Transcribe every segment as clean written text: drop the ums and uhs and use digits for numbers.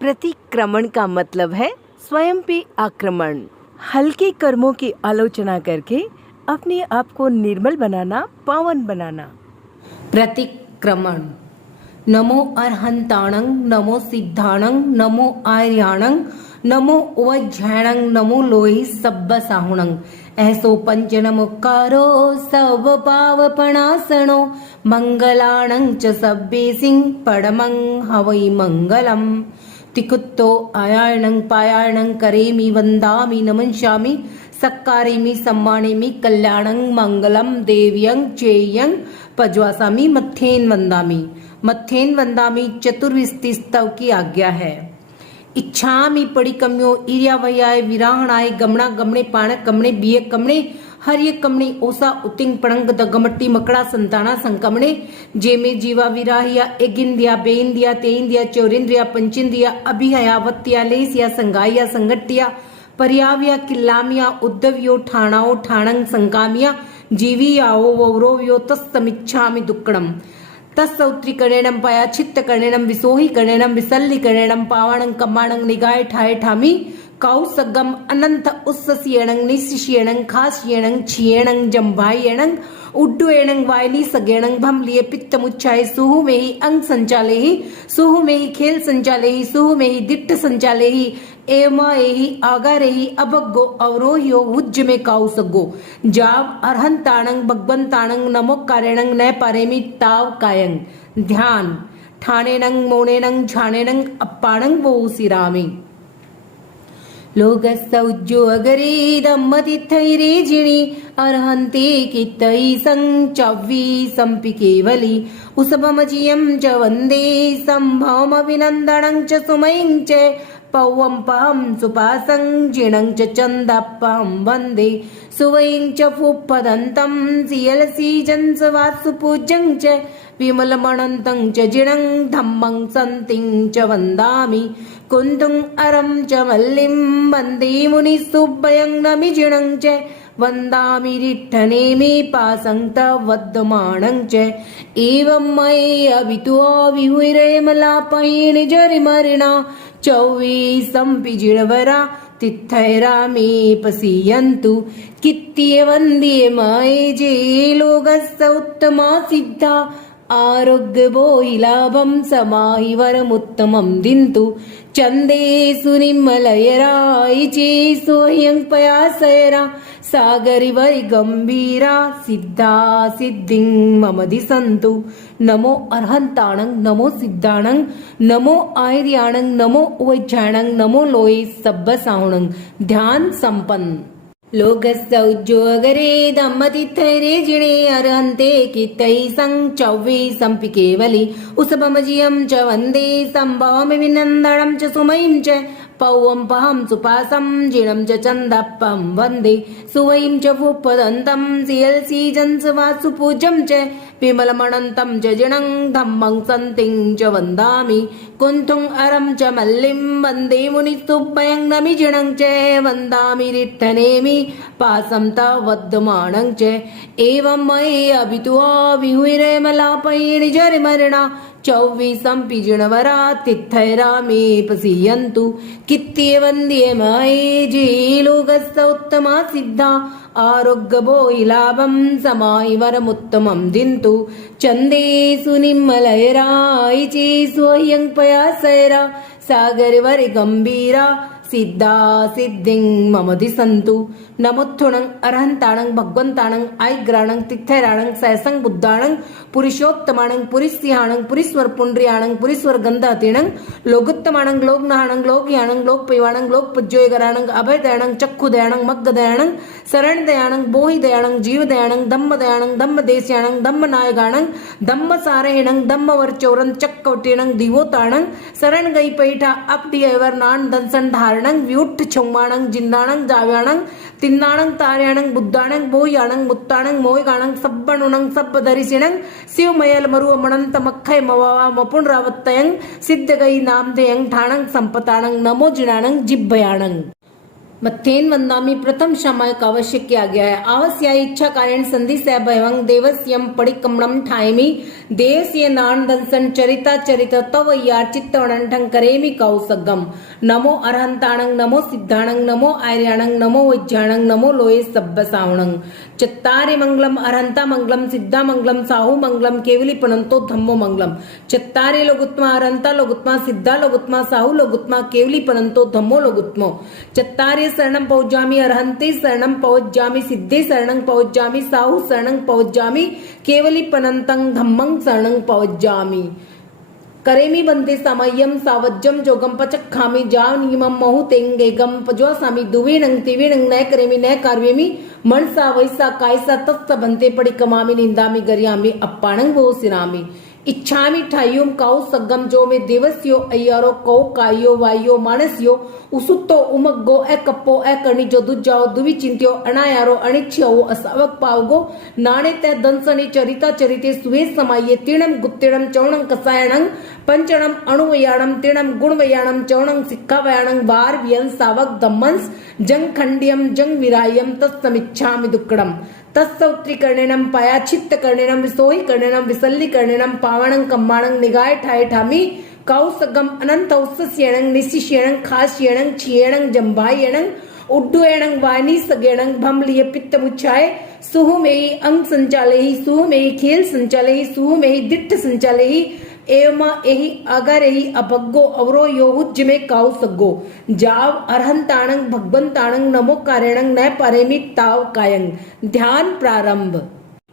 प्रतिक्रमण का मतलब है स्वयं पे आक्रमण। हल्के कर्मों की आलोचना करके अपने आप को निर्मल बनाना, पावन बनाना। प्रतिक्रमण। नमो अरहंताणं, नमो सिद्धाणं, नमो आर्याणं, नमो उवज्झाणं, नमो लोहि सब्ब साहुणं। ऐसो पंच नमोकारो सब पावपणासनो मंगलाणं च सब्बेसिं पडमं हवै मंगलम्। तिकुत्तो आयाणं पायाणं करेमि वन्दामि नमंस्यामि सक्कारेमि सम्मानेमि कल्याणं मंगलम देव्यं चेयं पज्वासामि मथेन वंदामि। मथेन वंदामि चतुर्विस्ति स्तव की आज्ञा है। इच्छामि पड़ी कम्यो इरिया वयाय विराहणाय गमणा गमणे पाण कमणे बिय कमणे हरिय कमणे ओसा उतिंग पणंग दगमट्टी मकड़ा संताना संकमणे जेमे जीवा विराहिया एगिंदिया बेइंदिया तेइंदिया चौरिंद्रिया पंचिंदिया अभिहयावत्या लेसिया संगाया संगट्टिया पर्याव्या किल्लामिया उद्धव्यो ठाणाओ ठाणंग संकामिया जीवियाओ वौरव्यो तस्तमिच्छामि दुक्कडम। तत्सौत्रीकरणं पाया चित्तकरणं विसोहीकरणं विसल्लीकरणं पावणं कम्माणं निगाय ठाय ठामी कौसगम अनंत उस्ससियणं निशिशियणं खासियणं छियणं जंभायणं उड्डुयणं वायली सगेणं भमलिय पित्तमुच्छाय सुहु में ही अंग संचाले ही सुहु में ही खेल संचाले ही सुहु में ही दिट्ठ संचाले ही एमा एही आगारे ही अभग्गो अवरोह्यो हुज्ज में काउ सग्गो जाव अरहंताणं भगवंताणं नमो कारेणं न पारेमि ताव कायं। ध्यान। ठाणेणं मोणेणं झाणेणं अप्पाणं वो सिरामी। लोकसौज्यो अगरे दम्मतिथैरे जिणी अर्हन्ते कित्तै संचव्वी संपि केवली उसभमजियं च वन्दे सम्भवमभिनन्दनं च सुमयं च पौवंपहं सुपासं जिणं च चन्दप्पं वन्दे सुवयं च फुप्पदन्तं सियलसीजं स वात्सुपूज्यं च विमलमणन्तं च जिणं धम्मं सन्तिं च वन्दामि कुन्तुं अरं च मल्लिं वन्दे मुनिसुभयं नमि जिणं च वन्दामि रिट्ठनेमि पासं तवद्यमानं च एवं मये अभितो विहुरमलापयेण जरिमरिणा चौवीसंपि जिणवरा तिथैरा मे पसीयन्तु कित्ये वन्द्ये मये जे लोकस्य उत्तमा सिद्धा आरोग्य बोहि लाभं समाहि वरमुत्तमं दिन्तु चन्दे सुनिमलयरायिचे सोह्यं पयासयरा सागरि वै गंभीरा सिद्धा सिद्धिं मम दिसन्तु। नमो अरहंताणं, नमो सिद्धाणं, नमो आयर्याणं, नमो उवज्झाणं, नमो लोये सब्ब साहुणं। ध्यान संपन्न। लोकसौज्यो अगरे दम्मतिथैरे जिणे अर्हन्ते कित्तै संचव्वी संपि केवली उसभमजियं च वन्दे सम्भवमभिनन्दनं च सुमयं च पौवंपहं सुपासं जिणं च चन्दप्पं वन्दे सुवयं च फुप्पदन्तं सियलसीजं स वात्सुपूज्यं च विमलमणन्तं च जिणं धम्मं सन्तिं च वन्दामि कुन्तुं अरं च मल्लिं वन्दे मुनिसुभयं नमि जिणं च वन्दामि रिट्ठनेमि पासं तवद्यमानं च एवं मये अभितो विहुरमलापयेण जरिमरणा चौवीसंपि जिणवरा तिथैरा मे पसीयन्तु कित्ये वन्द्ये मये जे लोकस्य उत्तमा सिद्धा आरोग्य बोहि लाभं समाहि वरमुत्तमं दिन्तु चन्दे सुनिमलयरायिचे सोह्यं पयासयरा सागरवरि गंभीरा सिद्धा सिद्धिं मम दिसन्तु। नमोत्थुणं अरहंताणं भगवंताणं आयग्राणं तिथैराणं सैसं बुद्धाणं पुरुषोत्तमाणं पुरिसिंहाणं पुरीश्वर पुंड्रियाणं पुरीश्वर गंधातीणं लोकोत्तमाणं लोकनहाणं लोकयाणं लोकपैवाणं लोकपूज्योयगराणं अभयदयाणं चक्षुदयाणं मग्गदयाणं शरणदयाणं बोहिदयाणं जीवदयाणं धम्मदयाणं धम्मदेश्याणं धम्मनायगाणं धम्मसारहेणं धम्मवरचौरं चक्कवटीणं दिवोताणं शरण गई पैठा अपटियवरनाण दंसन धारणं व्यूठ छौमाणं जिंदाणं जाव्याणं तिन्नाणं तार्याणं बुद्धाणं बोह्याणं मुत्ताणं मोयगाणं सब्बणुणं सब्बधरिसिणं शिवमयल मरुव मणंत मक्खय मवावा मपुनरावत्तयं सिद्धगई नामदेयं ठाणं संपताणं नमो जिणाणं जिब्भयाणं। मत्थेन वंदामि प्रथम सामयिक अवश्य किया गया है। आवश्य इच्छा कारण संधि से भयवंग देवस्यम पड़िकमणम ठायमी देवस्य नान दंसन चरिता चरित तव याचित अनंठं करेमि कौसगम। नमो अरहंताणं नमो सिद्धाणं नमो आर्याणं नमो वैज्ञाणं नमो लोये सब्बसावणं। चत्तारे मंगलम अरहंता मंगलम सिद्धा मंगलम साहु मंगलम केवली पनंतो धम्मो मंगलम। चत्तारे लोगुत्मा अरहंता लोगुत्मा सिद्धा लोगुत्मा साहु लोगुत्मा केवली पनंतो धम्मो लोगुत्मो। चत्तारे शरणं पौज्जामि अरहंते शरणं पौज्जामि सिद्धे शरणं पौज्जामि साहु शरणं पौज्जामि केवली पनंतं धम्मं शरणं पौज्जामि। करेमि बंदे समयम सावज्जम जोगम पचक्खामि जाव नियमम बहुतेंगेगम पज्वासामि दुवेणं तिवेणं न करेमि न कार्वेमि मनसा वैसा कायसा तत्स बंते पड़िकमामि निंदामि गरियामि अप्पाणं भोसिनामि। इच्छामि ठायुम काउ सगम जो में देवस्यो अय्यारो कौ कायो वायो मानस्यो उसुत्तो उमग्गो ए कप्पो ए कणी जो दुजाओ दुवि चिंत्यो अनायारो अनिच्छयो असावक पावगो नाणे ते दंसनि चरिता चरिते सुवे समाये तीणम गुत्तिणम चौणं कसायणं पंचणम अणुवयाणं तीणम गुणवयाणं चौणं सिक्खावयाणं वार व्यन सावक दम्मंस जंग खंडियम जंग विरायम तत्समिच्छामि दुक्कडम। तत्सौत्रीकर्णेनम पायाचित्त कर्णेनम विसोहि कर्णेनम विसल्ली कर्णेनम पावणं कम्माणं निगाय ठाय ठामी कौसगम अनंत औसस्येणं निशिष्येणं खास्येणं छियेणं जंभायेणं उड्डुयेणं वाणी सगेणं भमलिय पित्तमुच्छाय सुहुमेहि अंग संचालेहि सुहुमेहि खेल संचालेहि सुहुमेहि दिट्ठ संचालेहि एवं एहि अगर एहि अभग्गो अवरो योहुज में काउ सग्गो जाव अरहंताणं भगवंताणं नमो कारेणं न परेमि ताव कायं। ध्यान प्रारंभ।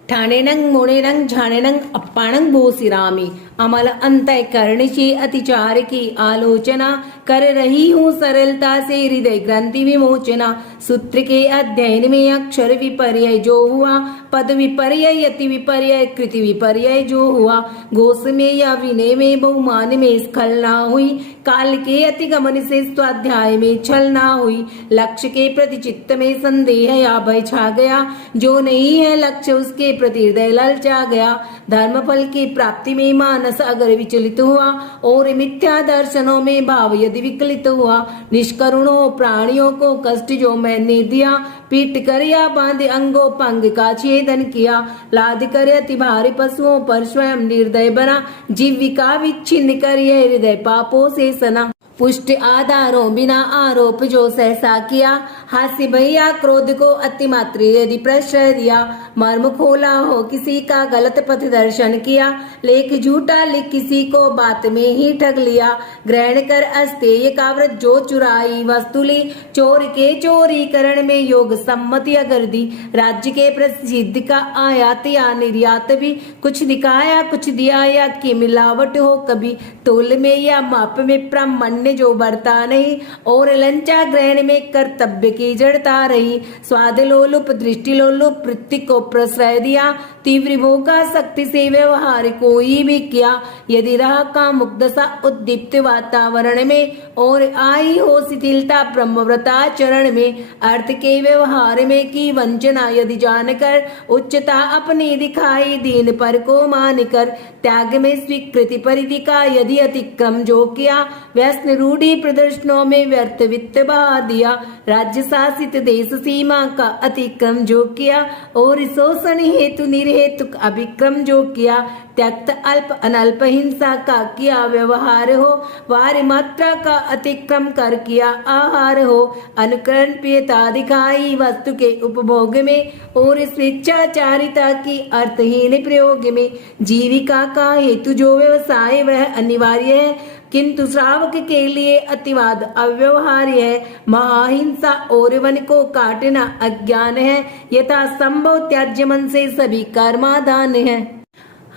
ठाणेनं मोणेनं झाणेनं अप्पाणं भोसिरामी। अमल अंतःकरण अतिचार की आलोचना कर रही हूँ सरलता से हृदय ग्रंथि विमोचना। सूत्र के अध्ययन में अक्षर विपर्य जो हुआ पद विपर्य यति विपर्य कृति विपर्य जो हुआ घोष में या विनय में बहुमान में स्खलना हुई काल के अतिगमन से स्वाध्याय में छलना हुई लक्ष्य के प्रति चित्त में संदेह या भय छा गया जो नहीं है लक्ष्य उसके प्रति हृदय ललचा गया धर्म फल की प्राप्ति में मानस अगर विचलित हुआ और मिथ्या दर्शनों में भाव यदि विकलित हुआ निष्करुणों प्राणियों को कष्ट जो मैंने दिया पीट कर या बांध अंगों पंग का छेदन किया लाद कर अति भारी पशुओं पर स्वयं निर्दय बना जीविका विच्छिन्न कर यह हृदय पापों से सना पुष्ट आधारों बिना आरोप जो सहसा किया हास्य भैया क्रोध को अतिमात्र यदि प्रश्रय दिया मर्म खोला हो किसी का गलत पथ दर्शन किया लेख झूठा लिख किसी को बात में ही ठग लिया ग्रहण कर अस्तेय का व्रत जो चुराई वस्तु ली चोर के चोरी करण में योग सम्मति अगर दी राज्य के प्रसिद्ध का आयात या निर्यात भी कुछ दिखाया कुछ दिया या की मिलावट हो कभी तोल में या माप में प्रामाण्य जो बरता नहीं और लंचा ग्रहण में कर्तव्य की जड़ता रही स्वाद लोलुप दृष्टि लोलुप वृत्ति को प्रश्रय दिया तीव्र भोगा शक्ति से व्यवहार कोई भी किया यदि रहा का मुग्धसा उद्दीप्त वातावरण में और आई हो शिथिलता ब्रह्मव्रताचरण में अर्थ के व्यवहार में की वंचना यदि जानकर उच्चता अपनी दिखाई दीन पर को मानकर त्याग में स्वीकृति परिधि का यदि अतिक्रम जो किया व्यसन रूढ़ी प्रदर्शनों में व्यर्थ वित्त बहा दिया राज्य शासित देश सीमा का अतिक्रम जो किया और शोषण हेतु निर्हेतुक अभिक्रम जो किया त्यक्त अल्प अनल्प हिंसा का किया व्यवहार हो वार मात्रा का अतिक्रम कर किया आहार हो अनुकरण प्रियता दिखाई वस्तु के उपभोग में और स्वेच्छाचारिता की अर्थहीन प्रयोग में जीविका का हेतु जो व्यवसाय वह अनिवार्य है किंतु श्रावक के लिए अतिवाद अव्यवहार्य है महाहिंसा और वन को काटना अज्ञान है यथा संभव त्याज्य मन से सभी कर्मादान है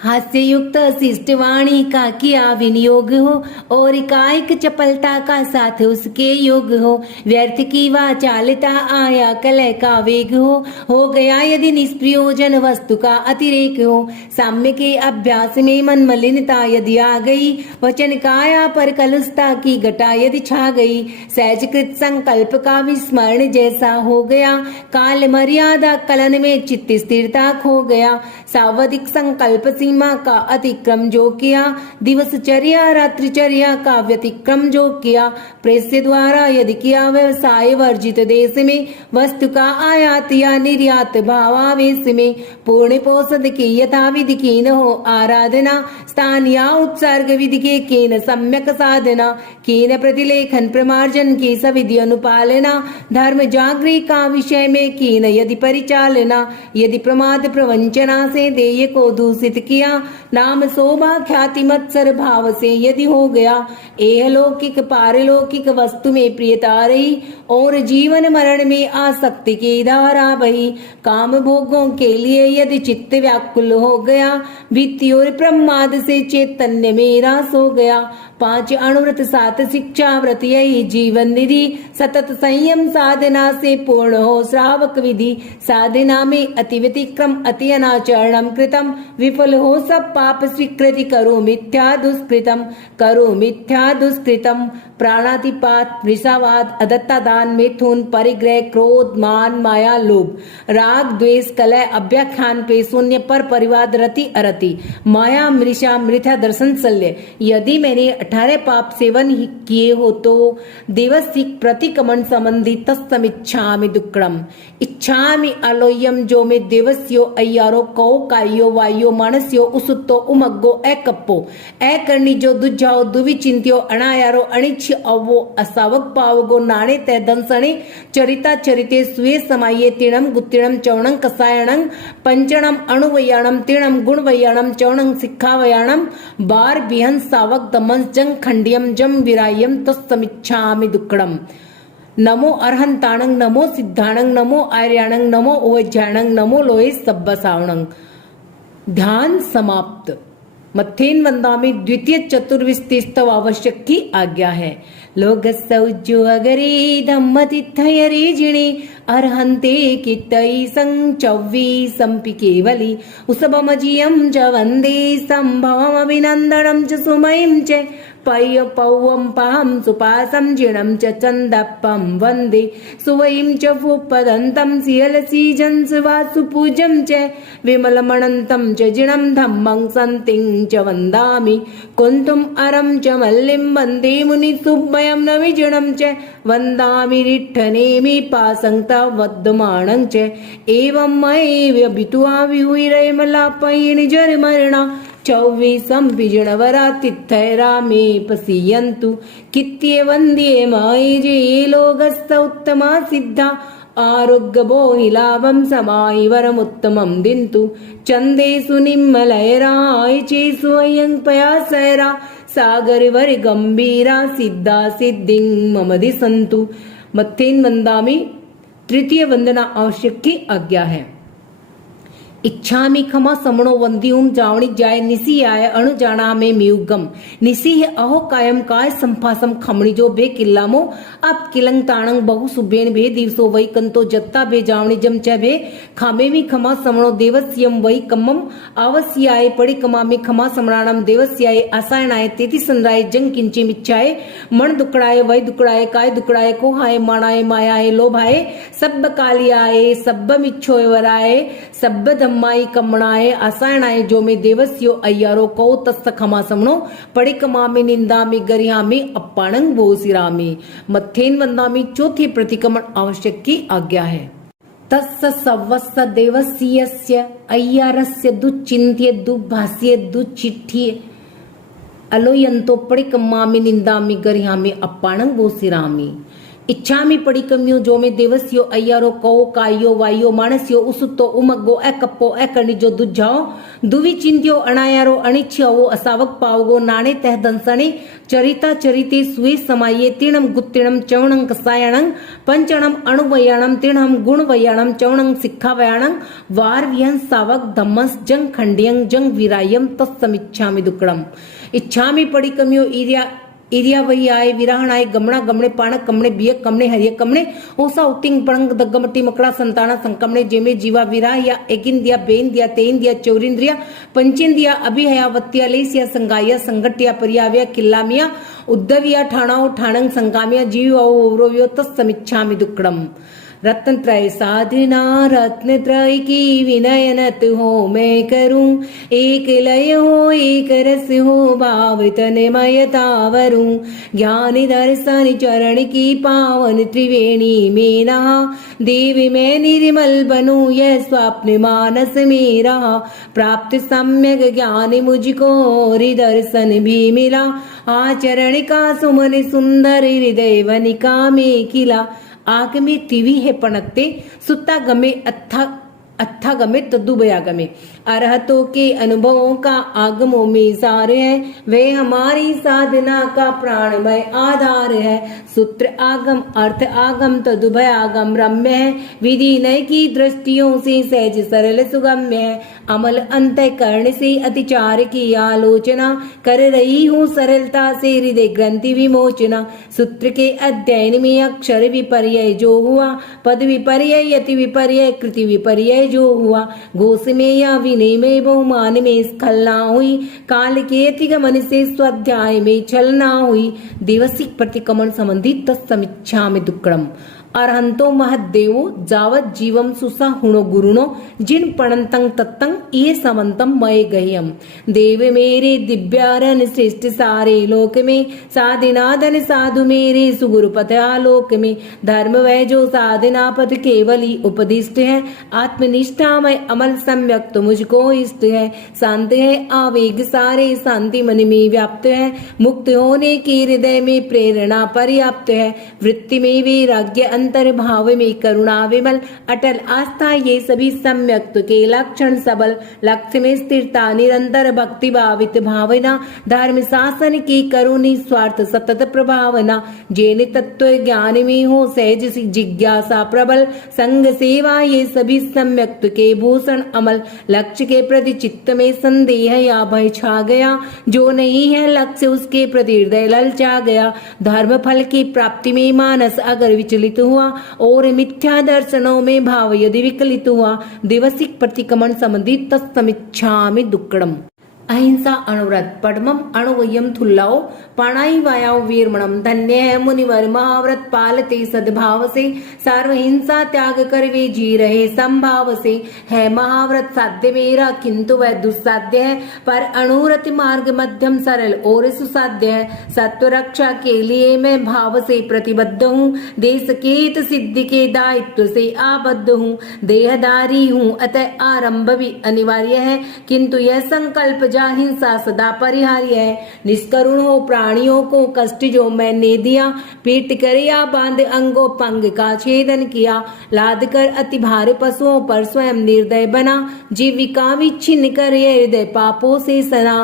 हास्य युक्त शिष्ट वाणी का किया विनियोग हो और कायिक चपलता का साथ उसके योग हो व्यर्थ की वाचालता आया कलह का वेग हो गया यदि निष्प्रयोजन वस्तु का अतिरेक हो साम्य के अभ्यास में मन मलिनता यदि आ गई वचन काया पर कलुषता की घटा यदि छा गई सहजकृत संकल्प का विस्मरण जैसा हो गया काल मर्यादा कलन में चित्त स्थिरता खो गया सावधिक संकल्प सीमा का अतिक्रम जो किया, दिवसचर्या रात्रिचर्या का व्यतिक्रम जो किया, प्रेस्य द्वारा यदि किया व्यवसाय वर्जित देश में, वस्तु का आयात या निर्यात भावावेश में, पूर्ण पोषद की यथा विधि की न हो आराधना, स्थान या उत्सर्ग विधि के कीन सम्यक साधना, कीन प्रतिलेखन प्रमार्जन की सविधि अनुपालना, धर्म जागृति का विषय में कीन यदि परिचालना, यदि प्रमाद प्रवंचना से देय को दूषित किया, नाम शोभा ख्याति मत्सर भाव से यदि हो गया, एह लौकिक पारलौकिक वस्तु में प्रियता रही और जीवन मरण में आसक्ति की धारा बही, काम भोगों के लिए यदि चित्त व्याकुल हो गया, वित्तीय और प्रमाद से चैतन्य में रास हो गया, 5 अणुव्रत 7 शिक्षा व्रत यही जीवन निधि, सतत संयम साधना से पूर्ण हो श्रावक विधि, साधना में अति व्यतिक्रम अति अनाचरणम कृतम, विफल हो सब पाप स्वीकृति करो मिथ्या दुष्कृतम, करो मिथ्या दुष्कृतम, प्राणातिपात वृषावाद अदत्ता दान मिथुन परिग्रह क्रोध मान माया लोभ राग द्वेष कलह अभ्याख्यान पे शून्य पर परिवाद रति अरति माया मृषा मृथा दर्शन शल्य, यदि मैंने 18 पाप सेवन किए हो तो देवसिक प्रतिकमन संबंधी तत्समिच्छामि दुक्कड़म, इच्छामि अलोयम जो में देवस्यो अय्यारो कौ कायो वायो मानस्यो उसुत्तो उमग्गो ए कप्पो ए करनी जो दुजाओ दुविचिंत्यो अणायारो अणिच्छ अवो असावक पावगो नाणे ते दंसणे चरिता चरिते स्वे समाये तिणम गुत्तिणम चौणं कसायणं पंचणम अणुवयाणम तिणम गुणवयाणम चौणं सिक्खावयाणम बार बिहन सावक दमन जंग खंडियम जम विरायम तत्समिच्छामि दुक्कड़म। नमो अरहंताणं नमो सिद्धाणं नमो आर्याणं नमो ओवज्जाणं नमो लोहे सब्बसावणं। ध्यान समाप्त। मथेन वंदामी द्वितीय चतुर्विस्तिस्तव आवश्यक की आज्ञा है। लोग सौज्यो अगरे धम्म तिथयरे जिणे अर्हन्ते कित्तई संचव्वी संपि केवली उसबमजियं च वन्दे संभवम अभिनन्दनं च सुमयं च पय्य पौवं पाहं सुपासं जिणं च चन्दप्पं वन्दे सुवयं च फुपदन्तं सियलसीजं वासुपूजं च विमलमणन्तं च जिणं धम्मं सन्तिं च वन्दामि कुन्तुम् अरं च मल्लिं वन्दे मुनिसुब्बयं न विजिणं च वन्दामि रिट्ठनेमि पासं तवद्यमानं च एवं मये वितुआ विहुरैमलापयिनि जर्मरणा 24 विजणवरातिथैरा मे पसीयन्तु कित्ये वन्द्ये माये जे लोगस्थ उत्तमा सिद्धा आरोग्य बोहिलाभं समाहि वरमुत्तमं दिन्तु चन्देषु निम्मलैराय चेषु अयं पयासैरा सागर वर गंभीरा सिद्धा सिद्धिं मम दिसन्तु। मत्थेन वंदामि तृतीय वंदना आवश्यक की आज्ञा है। इच्छामि खमा समणो वंदियुम जावणी जाय निसी आय अणु जाना में म्युगम निसी है अहो कायम काय संफासम खमणी जो बे किल्लामो अब किलंग ताणंग बहु सुबेन बे दिवसो वही कंतो जत्ता बे जावणी जम च बे खामे मी खमा समणो देवस्यम वही कम्मम आवस्याय पड़ी कमामी खमा समणानम देवस्याय आसायनाय तेति संराय जंग किंचे मिच्छाए मन दुकड़ाए वही दुकड़ाए काय दुकड़ाए को हाय माणाए मायाए लोभाए सब्ब कालियाए सब्ब मिच्छोय वराए सब्ब माई कमणाए आसायणाए जो में देवस्यो अय्यारो कौ तस्त खमा समणो पड़े कमामी निंदामी गरियामी अप्पाणंग भोसिरामी। मत्थेन वंदामी चौथी प्रतिक्रमण आवश्यक की आज्ञा है। तस्य सवस्य देवस्यस्य अय्यारस्य दुचिंत्य दुभाष्य दुचिट्ठिये अलोयंतो पड़े कमामी निंदामी गरियामी अप्पाणंग भोसिरामी। इच्छामि पड़ी कमियो जो में देवस्यो अय्यारो कौ कायो वायो मानस्यो उसुतो उमग्गो ए कप्पो ए करनी जो दुजाओ दुवि चिंत्यो अणायारो अनिच्छ्यो असावक पावगो नाणे तह दंसणे चरिता चरिते सुए समाये तिणम गुत्तिणम चवणं कसायणं पंचणम अणुवयाणम तिणम गुणवयाणम चवणं सिक्खावयाणं वार विहन सावक धम्मस जंग खंडियं जंग विरायम तत्समिच्छामि दुक्कड़म। इच्छामि पड़ी कमियो इरिया वही आए विराहण आए गमणा गमणे पाणक कमणे बियक कमणे हरिय कमणे ओसा उतिंग पणंग दग्गमटी मकड़ा संताना संकमणे जेमे जीवा विराह या एकिंदिया बेंदिया तेंदिया चौरिंद्रिया पंचेंदिया अभिहयावत्या लेसिया संगाया संगट्या परियाव्या किल्लामिया उद्धविया ठाणाओ ठाणंग संगामिया जीव ओवरोव्यो तत्समिच्छामि दुक्कड़म। रत्न त्रय साधना रत्न त्रय की विनयनत हो मैं करूं, एक लय हो एक रस हो भाव तन्मयता वरूं, ज्ञान दर्शन चरण की पावन त्रिवेणी में नहा, देवी मैं निर्मल बनूं यह स्वप्न मानस में रहा, प्राप्त सम्यक ज्ञान मुझको और दर्शन भी मिला, आचरण का सुमन सुंदर हृदय वनिका में खिला, आग में तिवी है पणते सुता गमे अत्था गमे तद्दुबया गमे, अरहतों के अनुभवों का आगमों में सार है, वे हमारी साधना का प्राणमय आधार है, सूत्र आगम अर्थ आगम तदुभयागम रम्य है, विधि नय की दृष्टियों से सहज सरल सुगम्य है, अमल अंतःकरण से अतिचार की आलोचना कर रही हूँ सरलता से हृदय ग्रंथि विमोचना, सूत्र के अध्ययन में अक्षर विपर्य जो हुआ, पद विपर्य यति विपर्य कृति विपर्य जो हुआ, घोष में या विनय में बहुमान में स्खलना हुई, काल के अतिगमन से स्वाध्याय में छलना हुई, दिवसिक प्रतिक्रमण संबंधी तत्समीक्षा में दुक्कड़म, अरहंतो महदेवो जावत जीवम सुसा हुणो गुरुनो, जिन पणंतं तत्तं ये समंतम मय गह्यम, देव मेरे दिव्यारन श्रेष्ठ सारे लोक में, साधनादन साधु मेरे सुगुरु पथ आलोक में, धर्म वह जो साधना पथ केवली उपदिष्ट है, आत्मनिष्ठा में अमल सम्यक तो मुझको इष्ट है, शांत है आवेग सारे शांति मन में व्याप्त है, मुक्त होने की हृदय में प्रेरणा पर्याप्त है, वृत्ति में वैराग्य अंतर भाव में करुणा विमल, अटल आस्था ये सभी सम्यक के लक्षण सबल, लक्ष्य में स्थिरता निरंतर भक्ति भावित भावना, धर्म शासन की करुणी स्वार्थ सतत प्रभावना, जैन तत्व ज्ञान में हो सहज जिज्ञासा प्रबल, संग सेवा ये सभी सम्यक के भूषण अमल, लक्ष्य के प्रति चित्त में संदेह या भय छा गया, जो नहीं है लक्ष्य उसके प्रति हृदय ललचा गया, धर्म फल की प्राप्ति में मानस अगर विचलित हुआ और मिथ्या दर्शनों में भाव यदि विकलित हुआ, दिवसिक प्रतिक्रमण संबंधी तत्समीक्षा में दुक्कड़म, अहिंसा अणुव्रत पद्मम अणुवयम थुल्लाओ पाणाई वायाव वीरमणम, धन्य है मुनिवर महाव्रत पालते सद्भाव से, सर्वहिंसा त्याग कर वे जी रहे संभाव से, है महाव्रत साध्य मेरा किंतु वह दुस्साध्य है, पर अणुव्रत मार्ग मध्यम सरल और सुसाध्य है, सत्व रक्षा के लिए मैं भाव से प्रतिबद्ध हूँ, देश के हित सिद्धि के दायित्व से आबद्ध हूँ, देहधारी हूँ अतः आरंभ भी अनिवार्य है, किंतु यह संकल्प हिंसा सदा परिहार्य है, निष्करुण हो प्राणियों को कष्ट जो मैंने दिया, पीट कर या बांध अंगों पंग का छेदन किया, लाद कर अति भार पशुओं पर स्वयं निर्दय बना, जीविका विच्छिन्न कर यह हृदय पापों से सना,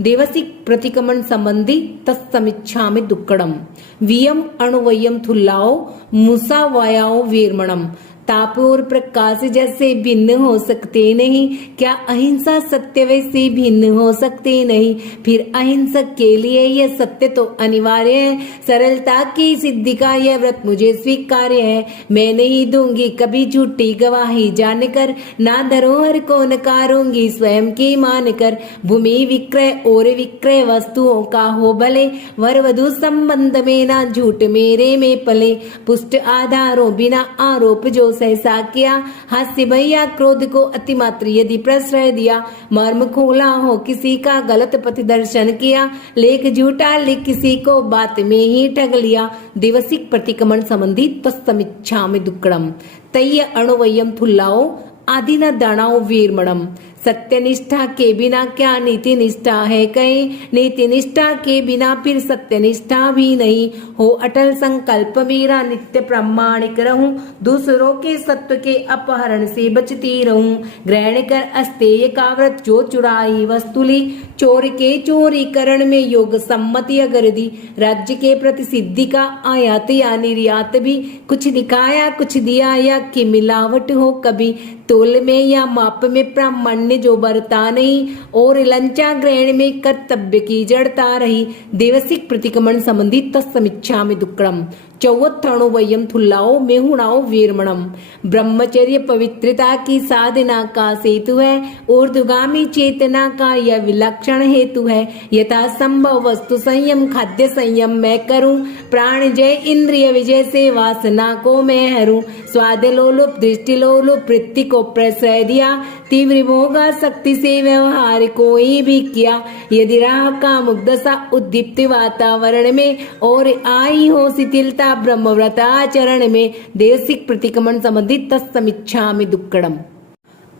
देवसिक प्रतिक्रमण संबंधी तत्समीक्षा में दुक्कड़म, वियम अणुवयम थुल्लाओ मुसा वायाओ वीरमणम, ताप और प्रकाश जैसे भिन्न हो सकते नहीं, क्या अहिंसा सत्य वैसे भिन्न हो सकते नहीं, फिर अहिंसक के लिए यह सत्य तो अनिवार्य है, सरलता की सिद्धि का यह व्रत मुझे स्वीकार्य है, मैं नहीं दूंगी कभी झूठी गवाही जानकर, ना धरोहर को नकारूंगी स्वयं की मानकर, भूमि विक्रय और विक्रय वस्तुओं का हो भले, वर वधु संबंध में ना झूठ मेरे में पले, पुष्ट आधारों बिना आरोप जो सहसा किया, हास्य भैया क्रोध को अतिमात्र यदि प्रश्रय दिया, मर्म खोला हो किसी का गलत पथ दर्शन किया, लेख झूठा लिख किसी को बात में ही ठग लिया, दिवसिक प्रतिक्रमण संबंधी तत्समीक्षा में दुक्कड़म, तय्य अणुवयम थुल्लाओ आदि न दानाओ वीरमणम, सत्यनिष्ठा के बिना क्या नीति निष्ठा है कहीं, नीति निष्ठा के बिना फिर सत्यनिष्ठा भी नहीं, हो अटल संकल्प मेरा नित्य प्रामाणिक रहूं, दूसरों के सत्व के अपहरण से बचती रहूं, ग्रहण कर अस्तेय का व्रत जो चुराई वस्तु ली, चोर के चोरी करण में योग सम्मति अगर दी, राज्य के प्रति सिद्धि का आयात या निर्यात भी, कुछ दिखाया कुछ दिया या कि मिलावट हो कभी, तोल में या माप में प्रामाण्य अन्य जो बरता नहीं, और लंचा ग्रहण में कर्तव्य की जड़ता रही। देवसिक प्रतिक्रमण संबंधी तत्समीक्षामि दुक्कडम। चौवत्थणो वयम थुल्लाओ मेहुणाओ वीरमणम। ब्रह्मचर्य पवित्रता की साधना का सेतु है, ऊर्ध्वगामी चेतना का यह विलक्षण हेतु है। यथा संभव वस्तु संयम, खाद्य संयम मैं करूं, प्राण जय इंद्रिय विजय से वासना को मैं हरूं। स्वाद लोलुप, दृष्टि लोलुप, वृत्ति को प्रश्रय दिया, तीव्र भोगा शक्ति से व्यवहार कोई भी किया। यदि राह का मुग्धसा उद्दीप्त वातावरण में और आई हो शिथिलता ब्रह्मव्रताचरण में, देवसिक प्रतिक्रमण संबंधित तत्समीक्षामि दुक्कडम।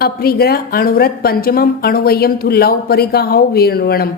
अपरिग्रह अणुव्रत पंचमम अणुवयम थुल्लाओ परिगाहो वीरणम।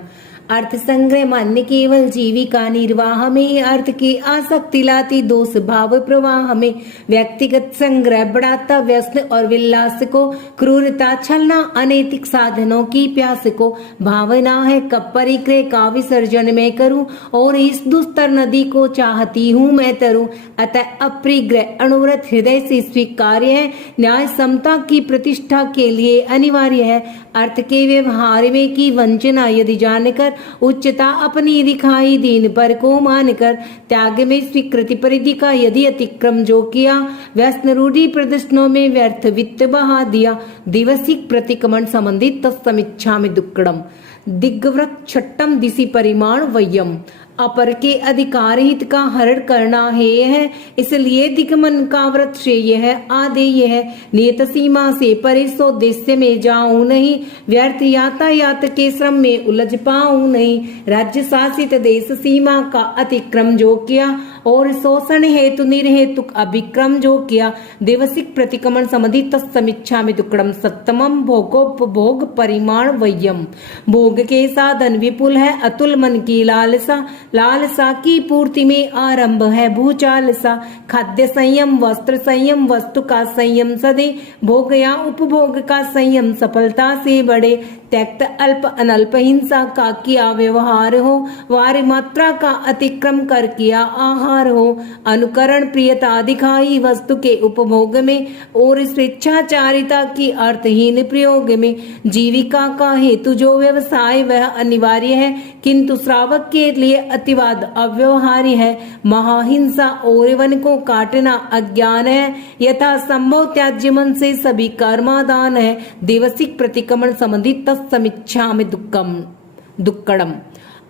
अर्थ संग्रह मान्य केवल जीविका निर्वाह में अर्थ की आसक्ति लाती दोष भाव प्रवाह में। व्यक्तिगत संग्रह बढ़ाता व्यसन और विलास को, क्रूरता छलना अनैतिक साधनों की प्यास को। भावना है कब परिग्रह का विसर्जन मैं करूं, और इस दुस्तर नदी को चाहती हूं मैं तरूं। अतः अपरिग्रह अणुव्रत हृदय से स्वीकार्य है, न्याय समता की प्रतिष्ठा के लिए अनिवार्य है। अर्थ के व्यवहार में की वंचना यदि जानकर, उच्चता अपनी दिखाई दीन पर को मानकर, त्याग में स्वीकृति परिधि का यदि अतिक्रम जो किया, व्यसन रूढ़ी प्रदर्शनों में व्यर्थ वित्त बहा दिया। दिवसिक प्रतिक्रमण संबंधित तत्समीक्षामि दुक्कडम। दिग्व्रत छठम दिशि परिमाण वयम। अपर के अधिकार हित का हरण करना हेय है, इसलिए दिगमन का व्रत श्रेय है, आदेय है। नियत सीमा से परे स्वोद्देश्य में जाऊं नहीं, व्यर्थ यातायात के श्रम में उलझ पाऊं नहीं। राज्य शासित देश सीमा का अतिक्रम जो किया, और शोषण हेतु निर्हेतुक अभिक्रम जो किया। दिवसिक प्रतिक्रमण संबंधी तत्समीक्षामि दुक्कडम। सप्तमम भोगोपभोग परिमाण वयम। भोग के साधन विपुल है, अतुल मन की लालसा, लालसा की पूर्ति में आरंभ है भूचालसा। खाद्य संयम, वस्त्र संयम, वस्तु का संयम सदे, भोग या उपभोग का संयम सफलता से बढ़े। त्यक्त अल्प अनल्प हिंसा का किया व्यवहार हो, वार मात्रा का अतिक्रम कर किया आहार हो। अनुकरण प्रियता दिखाई वस्तु के उपभोग में, और स्वेच्छाचारिता की अर्थहीन प्रयोग में। जीविका का हेतु जो व्यवसाय वह अनिवार्य है, किंतु श्रावक के लिए अतिवाद अव्यवहार्य है। महाहिंसा और वन को काटना अज्ञान है, यथा संभव त्याज्य मन से सभी कर्मादान है। दिवसिक प्रतिक्रमण संबंधित तत्समीक्षामि दुक्कडम।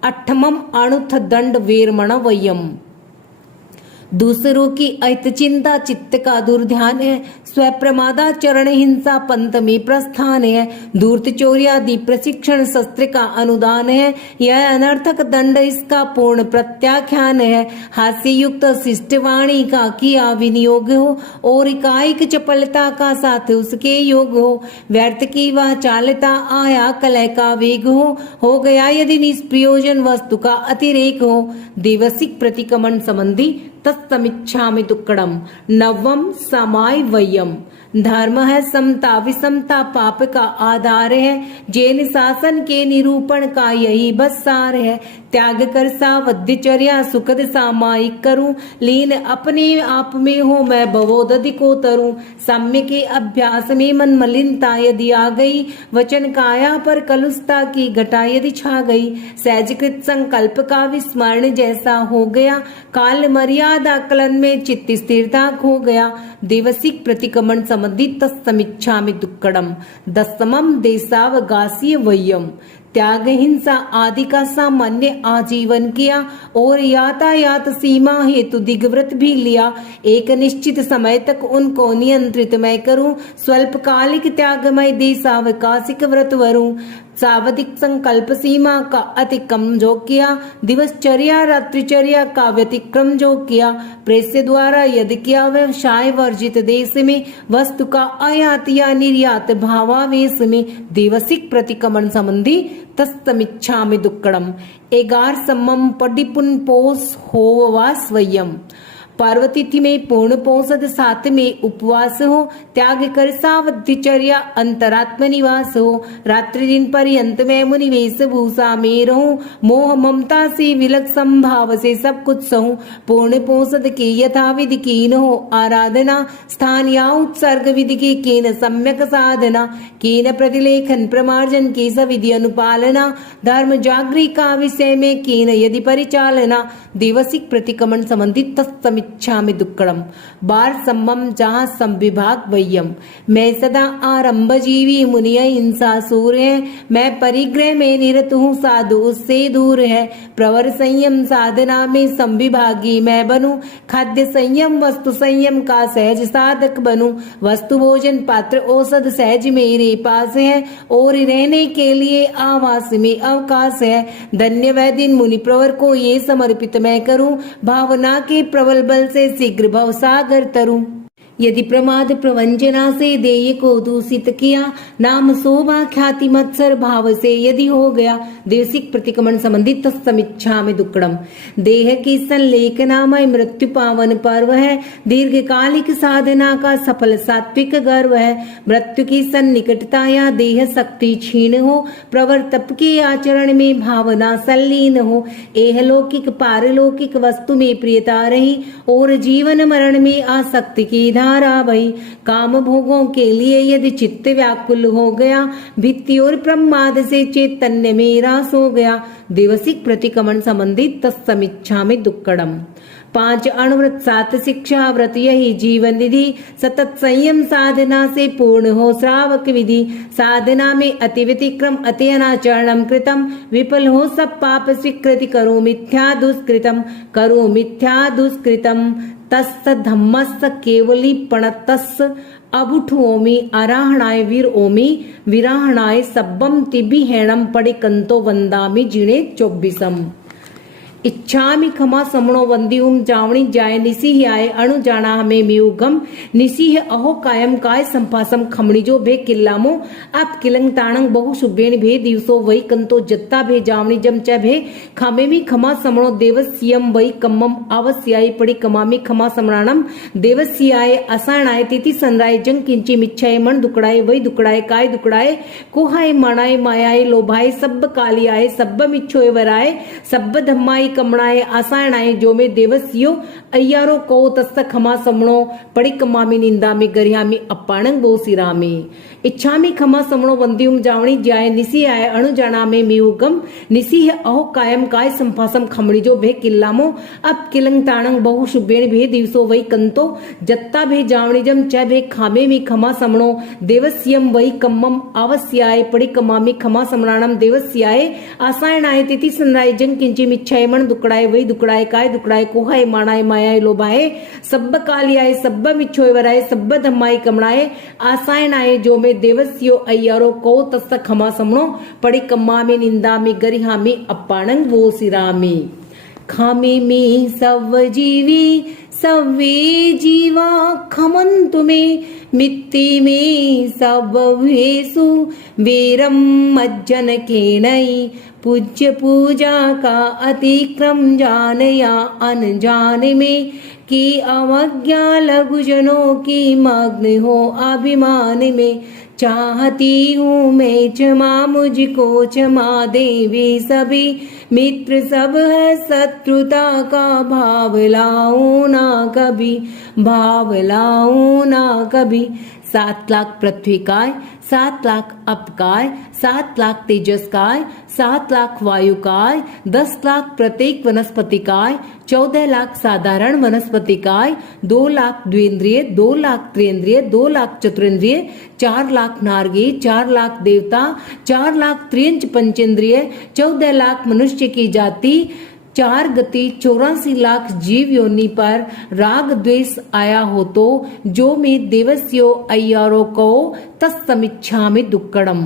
अठमम अणुथ दंड वीरमण वयम। दूसरों की अहित चिंता चित्त का दुर्ध्यान है, स्वप्रमादाचरण हिंसा पंथ में प्रस्थान है। धूर्त चोरी आदि प्रशिक्षण शस्त्र का अनुदान है, यह अनर्थक दंड इसका पूर्ण प्रत्याख्यान है। हास्य युक्त शिष्ट वाणी का किया विनियोग हो, और कायिक चपलता का साथ उसके योग हो। व्यर्थ की वह चालता आया कलह का वेग हो गया यदि निष्प्रयोजन वस्तु का अतिरेक हो। दिवसिक प्रतिक्रमण संबंधी तत्समीक्षामि दुक्कडम। नवम समाय वयम। धर्म है समता, विषमता पाप का आधार है। जैन शासन के निरूपण का यही बस सार है। त्याग कर सावध्यचर्या सुखद सामायिक करूं, लीन अपने आप में हो मैं भवोदधि को तरूं। साम्य के अभ्यास में मन मलिनता यदि आ गई, वचन काया पर कलुषता की घटा यदि छा गई। सहजकृत संकल्प का विस्मरण जैसा हो गया, काल मर्यादा कलन में चित्त स्थिरता खो गया। दिवसिक प्रतिक्रमण संबंधित तत्समीक्षामि दुक्कडम। दसमम देशावगासी वयम। त्याग हिंसा आदि का सामान्य आजीवन किया, और यातायात सीमा हेतु दिग्व्रत भी लिया। एक निश्चित समय तक उनको नियंत्रित मैं करूं, स्वल्पकालिक त्यागमय देशावकाशिक व्रत वरूं। सावधिक संकल्प सीमा का अतिक्रम जो किया, दिवसचर्या रात्रिचर्या का व्यतिक्रम जो किया। प्रेस्य द्वारा यदि किया व्यवसाय वर्जित देश में, वस्तु का आयात या निर्यात भावावेश में। दिवसिक प्रतिक्रमण संबंधी तत्समीक्षामि दुक्कडम। 11 पडिपुन पोष होवा स्वयं। पर्व तिथि में पूर्ण पौषद 7 में उपवास हो, त्याग कर सावधिचर्या अंतरात्म निवास हो, रात्रि दिन पर्यंत मैं मुनि वेश भूषा में रहूं, मोह ममता से विलक्षण भाव से सब कुछ सहूं, पूर्ण पौषद की यथा विधि कीन हो आराधना, स्थान या उत्सर्ग विधि की कीन सम्यक साधना, कीन प्रतिलेखन प्रमार्जन की सविधि अनुपालना, धर्म जागृति का विषय में कीन यदि परिचालना, दिवसिक प्रतिक्रमण संबंधित तत्समीक्षामि दुक्कडम। बार संबम जहाँ संविभाग वयम। मैं सदा आरंभ जीवी मुनिय हिंसा सूर है, मैं परिग्रह में निरत हूँ साधु उससे दूर है, प्रवर संयम साधना में संविभागी मैं बनूं, खाद्य संयम वस्तु संयम का सहज साधक बनूं, वस्तु भोजन पात्र औषध सहज मेरे पास है, और रहने के लिए आवास में अवकाश है, धन्य वह दिन मुनि प्रवर को ये समर्पित मैं करूं, भावना के प्रबल बल से शीघ्र भवसागर तरूं। यदि प्रमाद प्रवंचना से देय को दूषित किया, नाम शोभा ख्याति मत्सर भाव से यदि हो गया, देशिक प्रतिक्रमण संबंधित समीक्षा में दुक्कडम। देह की संलेखनामय मृत्यु पावन पर्व है, दीर्घकालिक साधना का सफल सात्विक गर्व है, मृत्यु की सन्निकटता या देह शक्ति क्षीण हो, प्रवर तप के आचरण में भावना संलीन हो, एहलौकिक पारलौकिक वस्तु में प्रियता रही, और जीवन मरण में आसक्ति की धारा बही, काम भोगों के लिए यदि चित्त व्याकुल हो गया, भित्ति और प्रमाद से चैतन्य में रास हो गया, दिवसिक प्रतिक्रमण संबंधित तत्समीक्षा में दुक्कडम। 5 अणुव्रत 7 शिक्षा व्रत यही जीवन निधि, सतत संयम साधना से पूर्ण हो श्रावक विधि, साधना में अति व्यतिक्रम अति अनाचरणम कृतम, विफल हो सब पाप स्वीकृति करो मिथ्या दुष्कृतम, करो मिथ्या दुष्कृतम, तस् धम्मस् केवली पणतस्, अबुठ ओमी आराहणाय वीर ओमी, विराहणाय सब्बम तिबिहेणम पडिकंतो वंदामि जिणे 24। इच्छामि खमा समणो वंदियुम जावणी जाय निसिह आय अणु जाना हमें मियुगम, निसिह अहो कायम काय संपासम खमणी जो भे किल्लामो, आप किलंग ताणंग बहु शुभेण भे दिवसो वही कंतो जत्ता भे जावणी जम च भे, खामे मी खमा समणो देवस्यम वही कम्मम आवस्याय पड़ी कमामी खमा समणानम, देवस्याय असाणाय तिथि सनराय जंग किंची मिच्छाय मन दुकड़ाए वही दुकड़ाए काय दुकड़ाए, कोहाय माणाय मायाय लोभाय सब्ब कालियाय सब्ब मिच्छोय वराय, सब्ब धम्माय कमणाए आसायणाए जो में देवस्यो अय्यारो को तस्त खमा समणो पड़ी कमामी निंदा में गरियामी अपाणंग बोसिरामी, इच्छामी खमा समणो वंदियुम जावणी जाय निसी आय अणु जाना में मियुगम, निसी है अहो कायम काय संपासम खमणी जो भे किल्लामो, अब किलंग ताणंग बहु शुभेण भे दिवसो वही कंतो जत्ता भे जावणी जम च भे खामे मी खमा समणो, देवस्यम वही कम्मम आवस्याय पड़ी कमामी खमा समणानम, देवस्याय आसायणाय तिथि सनराय जंग किंची मिच्छाय मन दुकड़ाए वही दुकड़ाए काय दुकड़ाए कोहाय माणाय मायाय लोभाए, सब्ब कालियाय सब्ब मिच्छोय वराय सब्ब धम्माय कमणाए, आसायणाय जो में देवस्यो अय्यारो को तस्त खमा समणो पड़ी कम्मामी निंदामी गरिहामी अपाणंग वो सिरामी, खामे में सव जीवी सवे जीवा खमंतु में, मित्ति में सब वेसु वीरम मज्जन के नई, पूज्य पूजा का अतिक्रम जान या अनजान में, कि अवज्ञा लघुजनों की मग्न हो अभिमान में, चाहती हूँ मैं क्षमा मुझको क्षमा देवी सभी, मित्र सब है शत्रुता का भाव लाऊं ना कभी, भाव लाऊं ना कभी। 7 लाख पृथ्वी काय, 7 लाख अपकाय, 7 लाख तेजस काय, 7 लाख वायु काय, 10 लाख प्रत्येक वनस्पति काय, 14 लाख साधारण वनस्पति काय, 2 लाख द्विंद्रिय, 2 लाख त्रिंद्रिय, 2 लाख चतुरेंद्रिय, 4 लाख नारगी, 4 लाख देवता, 4 लाख त्रियंच पंचेंद्रिय, 14 लाख मनुष्य की जाति, 4 गति 84 लाख जीव योनि पर राग द्वेष आया हो तो, जो में देवस्यो अय्यारो को तत्समीक्षा में दुक्कडम।